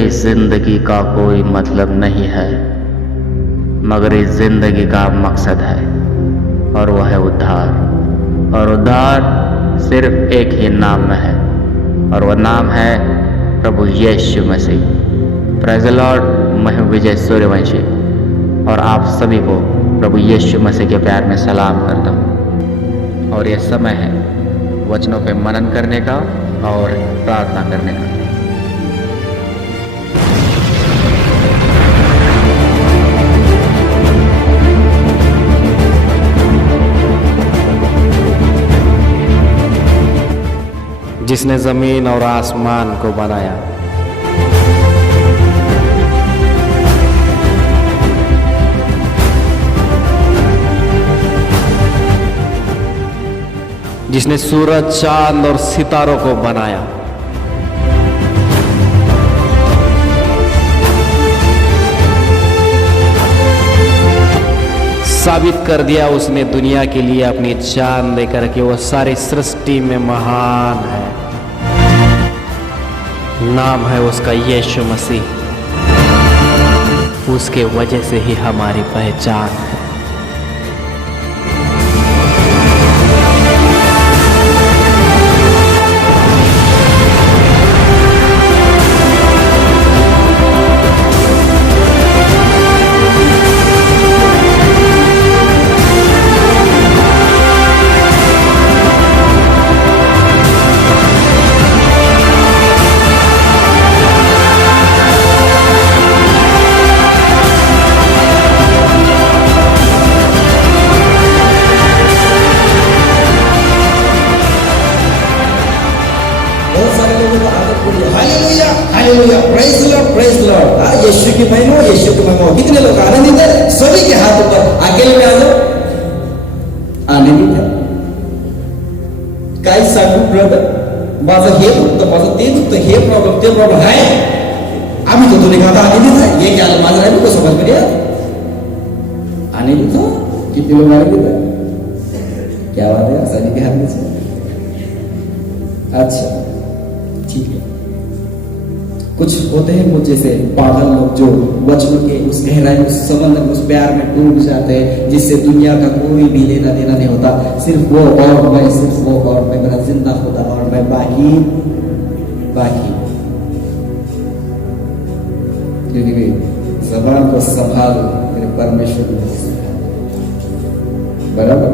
इस जिंदगी का कोई मतलब नहीं है, मगर इस जिंदगी का मकसद है, और वह है उद्धार। और उद्धार सिर्फ एक ही नाम में है, और वह नाम है प्रभु Yeshu Masih. Praise the lord. मैं हूं विजय सूर्यवंशी और आप सभी को प्रभु यीशु मसीह के प्यार में सलाम करता हूं। और यह समय है वचनों पे मनन करने का और प्रार्थना करने का। जिसने जमीन और आसमान को बनाया, जिसने सूरज, चांद और सितारों को बनाया, साबित कर दिया उसने दुनिया के लिए अपनी जान देकर के वो सारी सृष्टि में महान है। नाम है उसका यीशु मसीह। उसके वजह से ही हमारी पहचान है। यीशु की महिमा, यीशु की महिमा। कितने लोग आनंदित है? सभी के हाथ ऊपर। अकेले में आ जाओ, आनंदित है। काय सांगू ब्रदर, माझं हे दुखतं, माझं ते दुखतं, हे प्रॉब्लेम ते प्रॉब्लेम आहे। आम्ही तो तुने कहा आनंदित है, ये क्या माझं आहे को समझ में नहीं आता। आनंदित हो? कितने लोग आनंदित है? क्या बात है? सभी के हाथ में से। अच्छा, ठीक है। कुछ होते हैं मुझ जैसे पागल लोग जो वचनों के उस गहराई, उस संबंध में, उस प्यार में डूब जाते हैं, जिससे दुनिया का कोई भी लेना देना नहीं होता। सिर्फ वो और मैं, सिर्फ वो और मैं, मेरा जिंदा होता और मैं बाकी क्योंकि जबान को संभाल मेरे परमेश्वर ने, बराबर।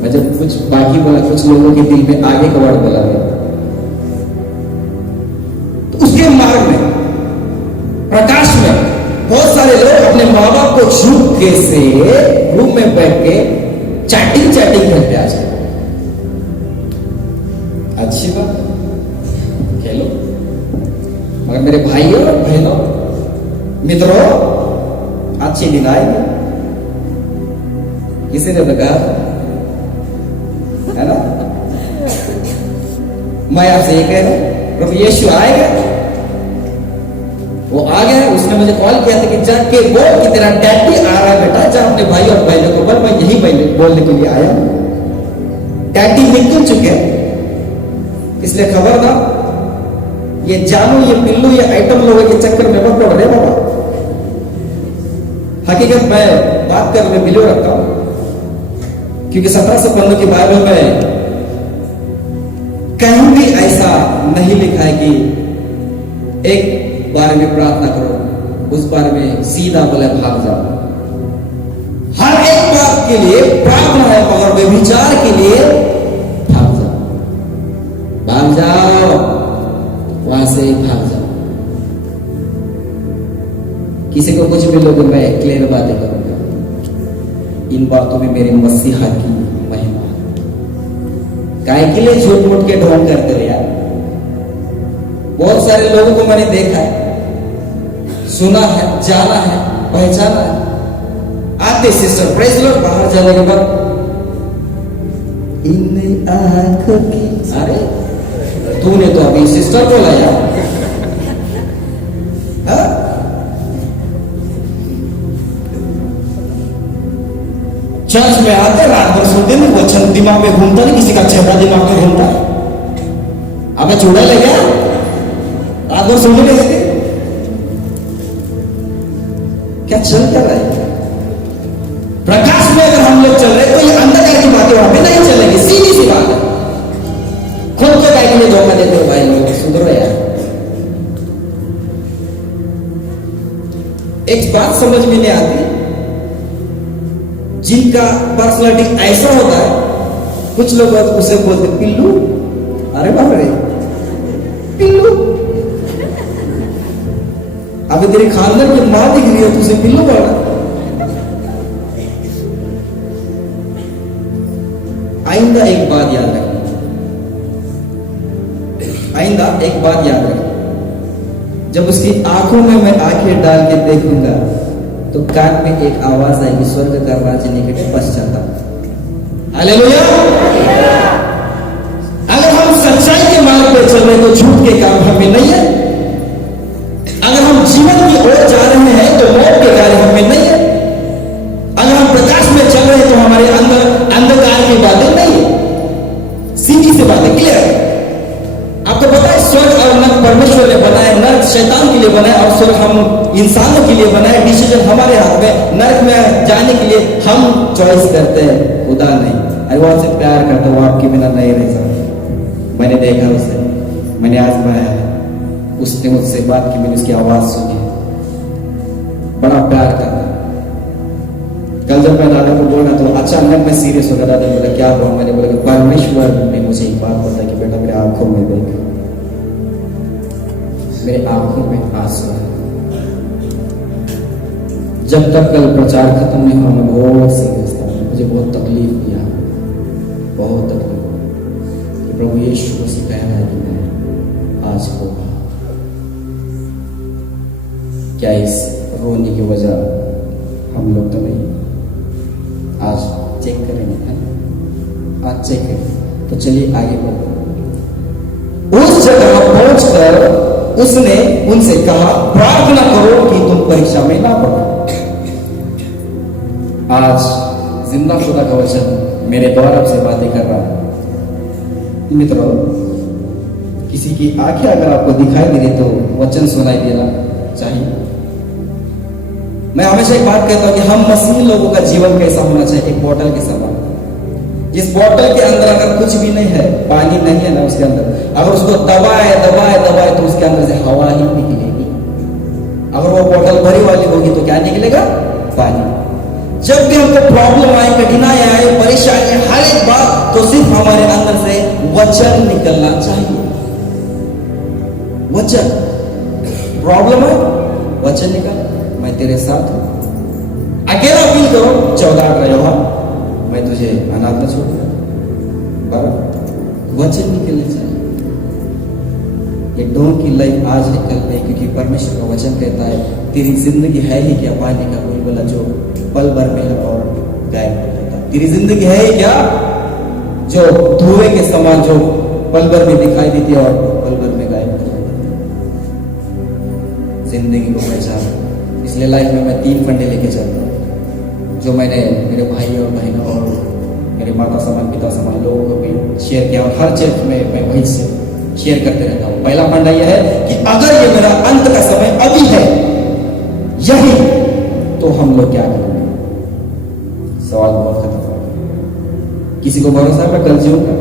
मैं जब कुछ बाकी बोला, कुछ लोगों के दिल में आगे का वर्ड बोला गया, उसके मार्ग में, प्रकाश में बहुत सारे लोग अपने माँ बाप को छूट के से रूम में बैठ के चैटिंग करते आ जाए। अच्छी बात, खेलो। मगर मेरे भाइयों बहनों मित्रों, अच्छी दिन आएगी। किसी ने बताया है ना? मैं आपसे ये कह रहा हूं, प्रभु यीशु आएगा। वो आ गया, उसने मुझे कॉल किया था कि जाके बोल कि तेरा डैडी आ रहा है बेटा, जा अपने भाई और बहनों को बोल। मैं यही बोलने के लिए आया। डैडी निकल चुके, इसलिए खबरदार, ये जानू, ये पिल्लू, ये आइटम लोगों के चक्कर में मत पड़ रहे बाबा। हकीकत मैं बात करने मिलो रखता हूं, क्योंकि 1715 की बाइबल में कहीं भी ऐसा नहीं लिखा है कि एक बारे में प्रार्थना करो, उस बारे में सीधा बोले भाग जाओ। हर एक बात के लिए प्रार्थना है, मगर व्यभिचार के लिए भाग जाओ, वहां से भाग जाओ। किसी को कुछ भी लोग, मैं क्लियर बातें करूंगा। इन बातों में मेरे मसीहा की महिमा। काय के लिए झूठ मूठ के ढोंग करते हो यार? बहुत सारे लोगों को मैंने देखा है, सुना है, जाना है, पहचाना है। आते सिस्टर प्रेज लॉर्ड, बाहर जाने के बाद इन आंखों की, अरे तूने तो अभी सिस्टर बोला यार। चर्च में आते रात भर सोते नहीं, वचन दिमाग में घूमता नहीं, किसी का चेहरा दिमाग में घूमता। अब मैं चूड़ा ले गया, रात भर सोने नहीं देते। चल क्या रहा है? प्रकाश में अगर हम लोग चल रहे तो ये अंधकार की बातें वहां पे नहीं चलेगी, सीधी सी बात है। खुद को काय के लिए धोखा देते हो भाई लोग, सुधरो यार। एक बात समझ में नहीं आती, जिनका पर्सनालिटी ऐसा होता है, कुछ लोग उसे बोलते पिल्लू, अरे बाप रे पिल्लू, अभी तेरे खानदान की मां दिख रही है, तुझे पिल्लू बोल रहा। आइंदा एक बात याद रखना, आइंदा एक बात याद रखना, जब उसकी आंखों में मैं आंखें डाल के देखूंगा तो कान में एक आवाज आएगी, स्वर्ग का राज्य निकट पश्चाताप। हालेलुया। अगर हम सच्चाई के मार्ग पे चल रहे तो झूठ के काम हमें नहीं है। अगर हम जीवन की ओर जा रहे हैं तो मौत के कार्य हमें नहीं है। अगर हम प्रकाश में चल रहे हैं तो हमारे अंदर अंधकार की बातें नहीं है। सीधी सी बातें, क्लियर है। आपको पता है स्वर्ग और नरक परमेश्वर ने बनाया, नरक शैतान के लिए बनाया और स्वर्ग हम इंसानों के लिए बनाया। डिसीजन हमारे हाथ में। नरक में जाने के लिए हम चॉइस करते हैं, खुदा नहीं। अगर वो आपसे प्यार करता वो आपके बिना नहीं रह सकता। मैंने देखा उसे, मैंने आजमाया है, उसने मुझसे बात की, मैंने उसकी आवाज सुनी, बड़ा प्यार करता। कल जब मैं दादा को बोला तो अचानक मैं सीरियस हो गया। दादा ने बोला क्या हुआ? मैंने बोला कि परमेश्वर ने मुझे एक बात बताई कि बेटा मेरे आंखों में देख, मेरे आंखों में आंसू है। जब तक कल प्रचार खत्म नहीं हुआ मैं बहुत सीरियस था, मुझे बहुत तकलीफ दिया, बहुत तकलीफ। तो प्रभु यीशु को कह रहा है कि मैं आज होगा। क्या इस रोने की वजह हम लोग तो नहीं? आज चेक करेंगे, है ना? आज चेक करेंगे। तो चलिए आगे बढ़ो। उस जगह पहुंचकर उसने उनसे कहा प्रार्थना करो कि तुम परीक्षा में ना पड़ो। आज जिंदा खुदा का वचन मेरे द्वारा से बातें कर रहा है। मित्रों, किसी की आंखें अगर आपको दिखाई दे रही तो वचन सुनाई देना चाहिए। मैं हमेशा एक बात कहता हूं कि हम मसीही लोगों का जीवन कैसा होना चाहिए, एक बोतल के समान। जिस बोतल के अंदर अगर कुछ भी नहीं है, पानी नहीं है ना उसके अंदर, अगर उसको दबाए दबाए दबाए तो उसके अंदर से हवा ही निकलेगी। अगर वो बोतल भरी वाली होगी तो क्या निकलेगा? पानी। जब भी हमको प्रॉब्लम आए, कठिनाई आए, परेशानी, हर एक बात, तो सिर्फ हमारे अंदर से वचन निकलना चाहिए। वचन, प्रॉब्लम है, वचन निकल, मैं तेरे साथ हूं। अकेला फील करो, 14 यूहन्ना, मैं तुझे अनाथ न छोड़ूंगा। वचन निकलने चाहिए। ये डोंट की लाइफ आज है कल नहीं, क्योंकि परमेश्वर का वचन कहता है तेरी जिंदगी है ही क्या पानी का बुलबुला जो पल भर में है और गायब हो जाता है। तेरी जिंदगी है ही क्या जो धुएं के समान जो पल भर में दिखाई देती है और पल भर में गायब हो जाती है। जिंदगी को पहचान। इसलिए लाइफ में मैं 3 फंडे लेके चलता हूँ, जो मैंने मेरे भाई और बहनों और मेरे माता समान पिता समान लोगों को भी शेयर किया, और हर चीज में मैं वही से शेयर करते रहता हूँ। पहला फंडा यह है कि अगर ये मेरा अंत का समय अभी है यही, तो हम लोग क्या करेंगे? सवाल बहुत खतरनाक। किसी को भरोसा है मैं कल जीऊंगा?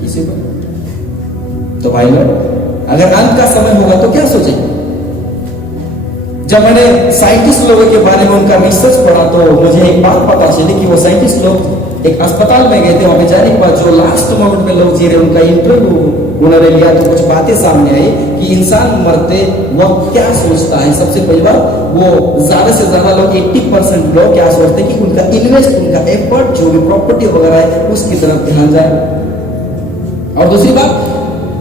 किसी को? तो भाई लोग, अगर अंत का समय होगा तो क्या सोचेंगे? जब मैंने साइंटिस्ट लोगों के बारे में उनका रिसर्च पढ़ा तो मुझे एक बात पता चली कि वो साइंटिस्ट लोग एक अस्पताल में गए थे। वहां पे जाने के बाद जो लास्ट मोमेंट में लोग जी रहे, उनका इंटरव्यू उन्होंने लिया तो कुछ बातें सामने आई कि इंसान मरते वक्त क्या सोचता है। सबसे पहली बार वो ज्यादा से ज्यादा लोग 80% लोग क्या सोचते हैं कि उनका इन्वेस्ट, उनका एफर्ट, जो भी प्रॉपर्टी वगैरह है उसकी तरफ ध्यान जाए। और दूसरी बात,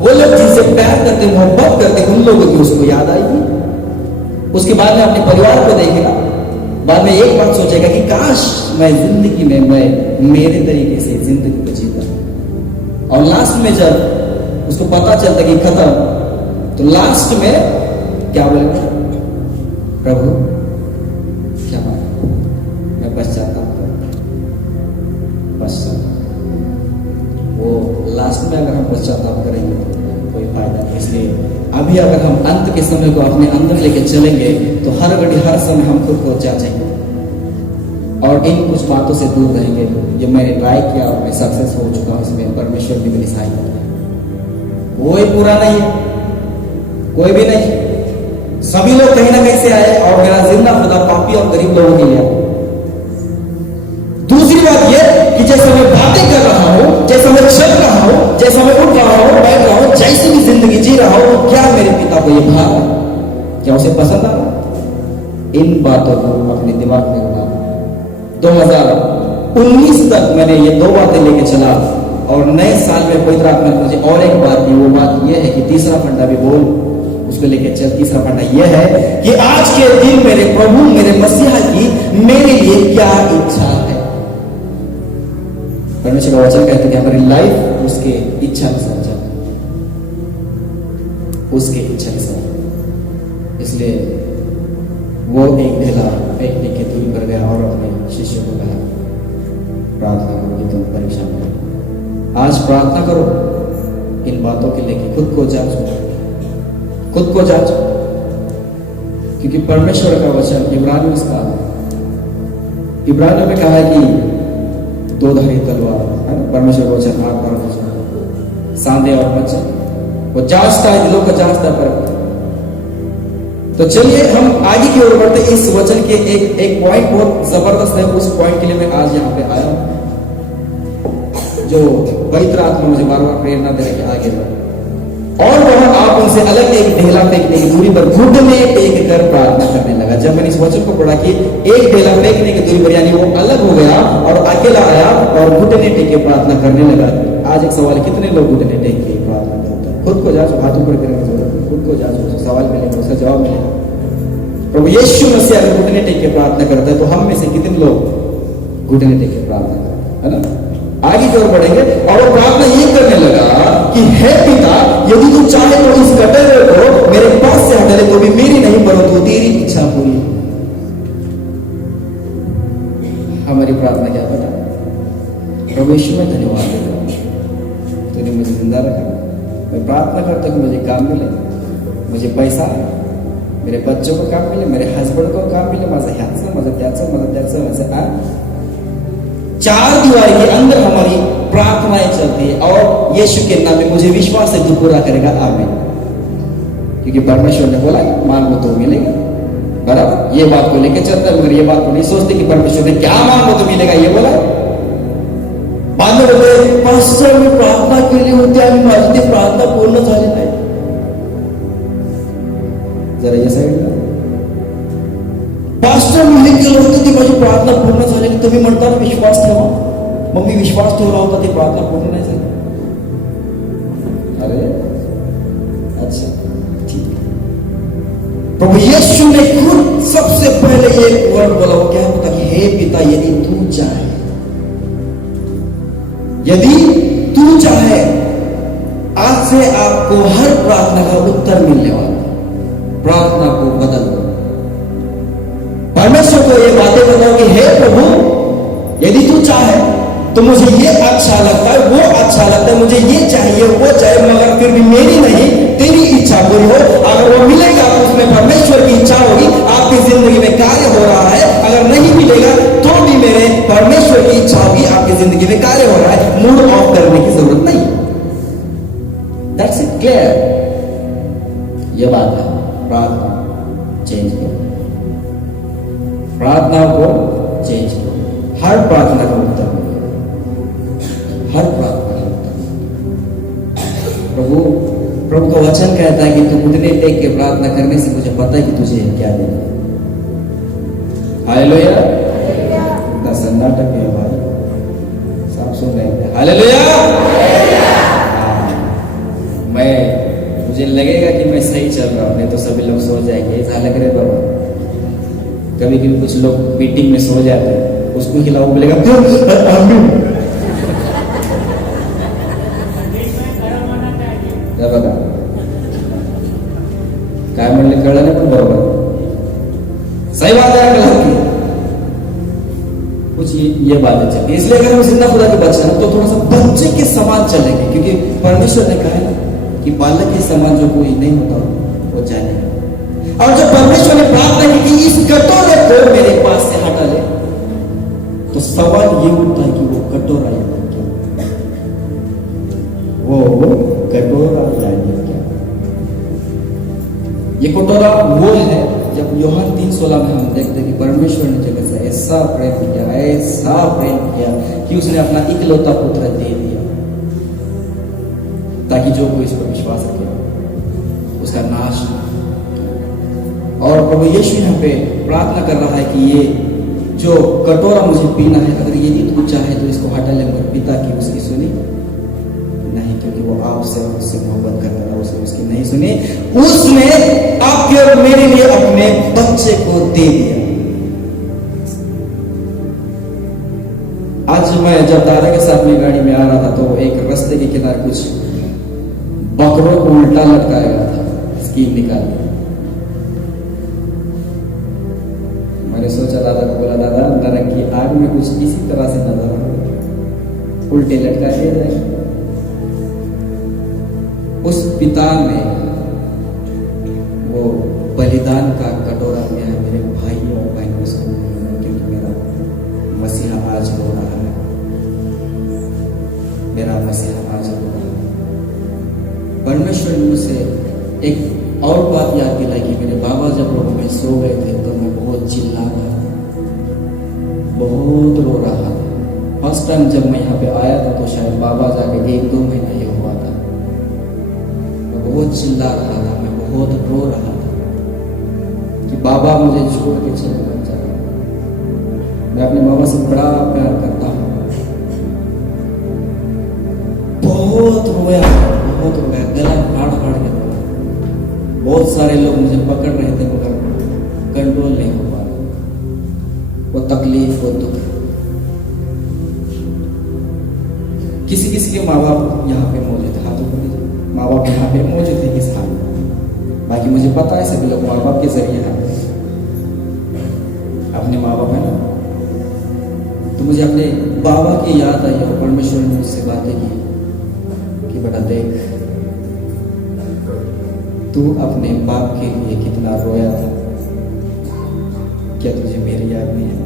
वो लोग जिनसे प्यार करते, मोहब्बत करते, उन लोगों की उसको याद आएगी। उसके बाद में अपने परिवार को देखेगा, बाद में एक बात सोचेगा कि काश मैं जिंदगी में मैं मेरे तरीके से जिंदगी को जीता। और लास्ट में जब उसको पता चलता कि खत्म, तो लास्ट में क्या बोलेगा? प्रभु क्या बात, मैं पश्चाताप करता, पश्चाताप। वो लास्ट में अगर हम पश्चाताप करेंगे तो कोई फायदा नहीं। इसलिए अभी अगर हम अंत के समय को अपने अंदर लेके चलेंगे तो हर घड़ी हर समय हम खुद को जांचेंगे और इन कुछ बातों से दूर रहेंगे। ये मैंने ट्राई किया और मैं सक्सेस हो चुका हूं, इसमें परमेश्वर भी मेरी सहायता है। कोई पूरा नहीं है, कोई भी नहीं, सभी लोग कहीं ना कहीं से आए और मेरा जिंदा खुदा पापी और गरीब लोगों के लिए। दूसरी बात यह कि जैसे मैं बातें कर रहा हूं, जैसे मैं चल रहा हूं, जैसे मैं उठ रहा हूं, बैठ रहा हूं, जैसी भी जिंदगी जी रहा हूं, क्या मेरे पिता को यह भाव है? क्या उसे पसंद आ रहा? इन बातों को अपने दिमाग में उतार। 2019 तक मैंने ये 2 बातें लेके चला और नए साल में पवित्र आत्मा ने मुझे और एक बात दी। वो बात यह है कि तीसरा फंडा भी बोल, उसको लेके चल। तीसरा फंडा यह है कि आज के दिन मेरे प्रभु मेरे मसीहा की मेरे लिए क्या इच्छा है। परमेश्वर का वचन कहते हैं कि हमारी लाइफ उसके इच्छा के साथ चलती, उसके इच्छा के साथ। इसलिए वो एक ढेला फेंकने की दूरी पर गया और अपने शिष्यों को कहा, प्रार्थना करो कि तुम परीक्षा में। आज प्रार्थना करो इन बातों के लेके, खुद को जांचो, खुद को जांचो, क्योंकि परमेश्वर का वचन इब्रानियों में कहा है कि 2 धारी तलवार है ना, परमेश्वर का वचन आग और वचन, सांधे और वचन, वो जांचता है, दिलों को जांचता पर। तो चलिए हम आगे की ओर बढ़ते। इस वचन के एक पॉइंट बहुत जबरदस्त है, उस पॉइंट के लिए मैं आज यहाँ पे आया हूं, जो पवित्र आत्मा मुझे बार बार प्रेरणा दे के आगे बढ़। और वह आप उनसे अलग एक ढेला फेंकने की दूरी पर घुटने टेक कर प्रार्थना करने लगा। जब मैंने इस वचन को पढ़ा कि एक ढेला फेंकने की दूरी पर, यानी वो अलग हो गया और अकेला आया और घुटने टेक के प्रार्थना करने लगा। आज एक सवाल, कितने लोग घुटने टेक के प्रार्थना करते हैं? खुद को जांचो, हाथ ऊपर करने की जरूरत नहीं, खुद को जांचो, सवाल मिलेगा, उसका जवाब मिलेगा। प्रभु यीशु मसीह अगर घुटने टेक के प्रार्थना करता है तो हम में से कितने लोग घुटने टेक के प्रार्थना करते हैं, है ना? आगे की ओर बढ़ेंगे और वो प्रार्थना ये करने लगा कि हे पिता, यदि तू चाहे तो इस कटोरे को मेरे पास से हटा ले, तो भी मेरी नहीं परंतु तेरी इच्छा पूरी। हमारी प्रार्थना क्या बेटा? प्रभु यीशु में धन्यवाद देता हूं, तूने मुझे जिंदा रखा। मैं प्रार्थना करता हूं कि मुझे काम मिले, मुझे पैसा, मेरे बच्चों को काम मिले, मेरे हस्बैंड को काम मिले, माझं ह्याचं, माझं त्याचं असं। 4 दीवारी के अंदर हमारी प्रार्थनाएं चलती है और यीशु के नाम में मुझे विश्वास है तू पूरा करेगा, आमीन। क्योंकि परमेश्वर ने बोला मांगो तो मिलेगा, बराबर। ये बात को लेकर चलता है, मगर ये बात को नहीं सोचते कि परमेश्वर ने क्या मांगो तो मिलेगा, ये बोला। बाद में बोलते पास्टर मी प्रार्थना केली होती आणि माझी ती प्रार्थना पूर्ण झाली नाही। जरा या साईडला, पास्टर मी हे केलं होतं ती माझी प्रार्थना पूर्ण झाली, तुम्ही म्हणता विश्वास ठेवा, मग मी विश्वास ठेवला होता, ती प्रार्थना पूर्ण नाही झाली। अरे अच्छा, ठीक है। प्रभु यीशु ने खुद सबसे पहले एक वर्ड बोला, वो क्या होता कि हे पिता, यदि तू चाहे, यदि तू चाहे, आज से आपको हर प्रार्थना का उत्तर मिलने वाला। प्रार्थना को बदल दो, परमेश्वर को ये बातें बताओ कि हे प्रभु, यदि तू चाहे तो मुझे ये अच्छा लगता है, वो अच्छा लगता है, मुझे ये चाहिए, वो चाहिए, मगर फिर भी मेरी नहीं तेरी इच्छा पूरी हो। अगर वो मिलेगा तो उसमें परमेश्वर की इच्छा होगी, आपकी जिंदगी में कार्य हो रहा है। अगर नहीं मिलेगा तो भी मेरे परमेश्वर की इच्छा होगी, आपकी जिंदगी में कार्य हो रहा है। मूड ऑफ करने की जरूरत नहीं। That's it, clear. ये बात है। प्रार्थना चेंज करो, प्रार्थना को चेंज करो। हर प्रार्थना का उत्तर मिलेगा, हर प्रार्थना का उत्तर। प्रभु का वचन कहता है कि तू घुटने टेक के प्रार्थना करने से मुझे पता है कि तुझे क्या देना। हालेलुया। इतना सन्नाटा है भाई, सब सुन रहे हैं। हालेलुया। मुझे लगेगा कि मैं सही चल रहा हूं, नहीं तो सभी लोग सो जाएंगे। झालं करे बाबा, कभी कभी कुछ लोग मीटिंग में सो जाते हैं, उसको खिलाओ, बोलेगा बघा काय म्हणले कळलं नाही, पण बरोबर सही बात है। कुछ ये बातें चलती, इसलिए अगर हम जिंदा खुदा के बच्चे हैं तो थोड़ा सा बच्चे के समान चलेंगे, क्योंकि परमेश्वर ने कहा है कि कि बालक के समान जो कोई नहीं होता वो जाने। और जब परमेश्वर ने प्रार्थना की कि इस कटोरे को मेरे पास से हटा ले, तो सवाल ये उठता है कि वो कटोरा यानी क्या? वो कटोरा यानी क्या? ये कटोरा वो है जब यूहन्ना 3:16 में हम देखते हैं कि परमेश्वर ने जगत से ऐसा प्रेम किया कि उसने अपना इकलौता पुत्र दे दिया, ताकि जो कोई इस पर विश्वास रखे उसका नाश न हो। और प्रभु यीशु यहाँ पे प्रार्थना कर रहा है कि ये जो कटोरा मुझे पीना है, अगर यदि तू चाहे तो इसको हटा ले, मगर पिता की उसकी सुनी नहीं, क्योंकि वो आपसे उससे मोहब्बत करता था, उसने उसकी नहीं सुनी। उसने आपके और मेरे लिए अपने बच्चे को दे दिया। आज मैं जब दादा के साथ में गाड़ी में आ रहा था तो एक रास्ते के किनारे कुछ बकरों को उल्टा लटकाया गया था, स्कीम निकाल के। मैंने सोचा दादा को बोला, दादा नरक की आग में कुछ इसी तरह से नजर उल्टे लटका दिया जाए। उस पिता ने वो बलिदान का कटोरा लिया है मेरे भाई और बहनों से, क्योंकि मेरा मसीहा आज रो रहा है, मेरा मसीहा आज रो रहा है। परमेश्वर ने मुझसे एक और बात याद दिलाई कि मेरे बाबा जब रोग में सो गए थे तो मैं बहुत चिल्ला रहा था, बहुत रो रहा था। फर्स्ट टाइम जब मैं यहाँ पे आया था तो शायद बाबा जाके 1-2 महीना ये हुआ था। मैं बहुत चिल्ला रहा था, मैं बहुत रो रहा था कि बाबा मुझे छोड़ के चले मत जाए। मैं अपने बाबा से बड़ा प्यार करता हूँ। बहुत रोया, गला फाड़ फाड़ के रोया। बहुत सारे लोग मुझे पकड़ रहे थे मगर कंट्रोल नहीं हो पा रहा, वो तकलीफ, वो दुख। किसी किसी के माँ बाप यहाँ पे मौजूद है, हाथों पर माँ बाप यहाँ पे मौजूद है इस हाल में। बाकी मुझे पता है सभी लोग माँ बाप के जरिए हैं, अपने माँ बाप है ना। तो मुझे अपने बाबा की याद आई और परमेश्वर ने मुझसे बातें की कि बेटा देख, तू अपने बाप के लिए कितना रोया था, क्या तुझे मेरी याद नहीं है?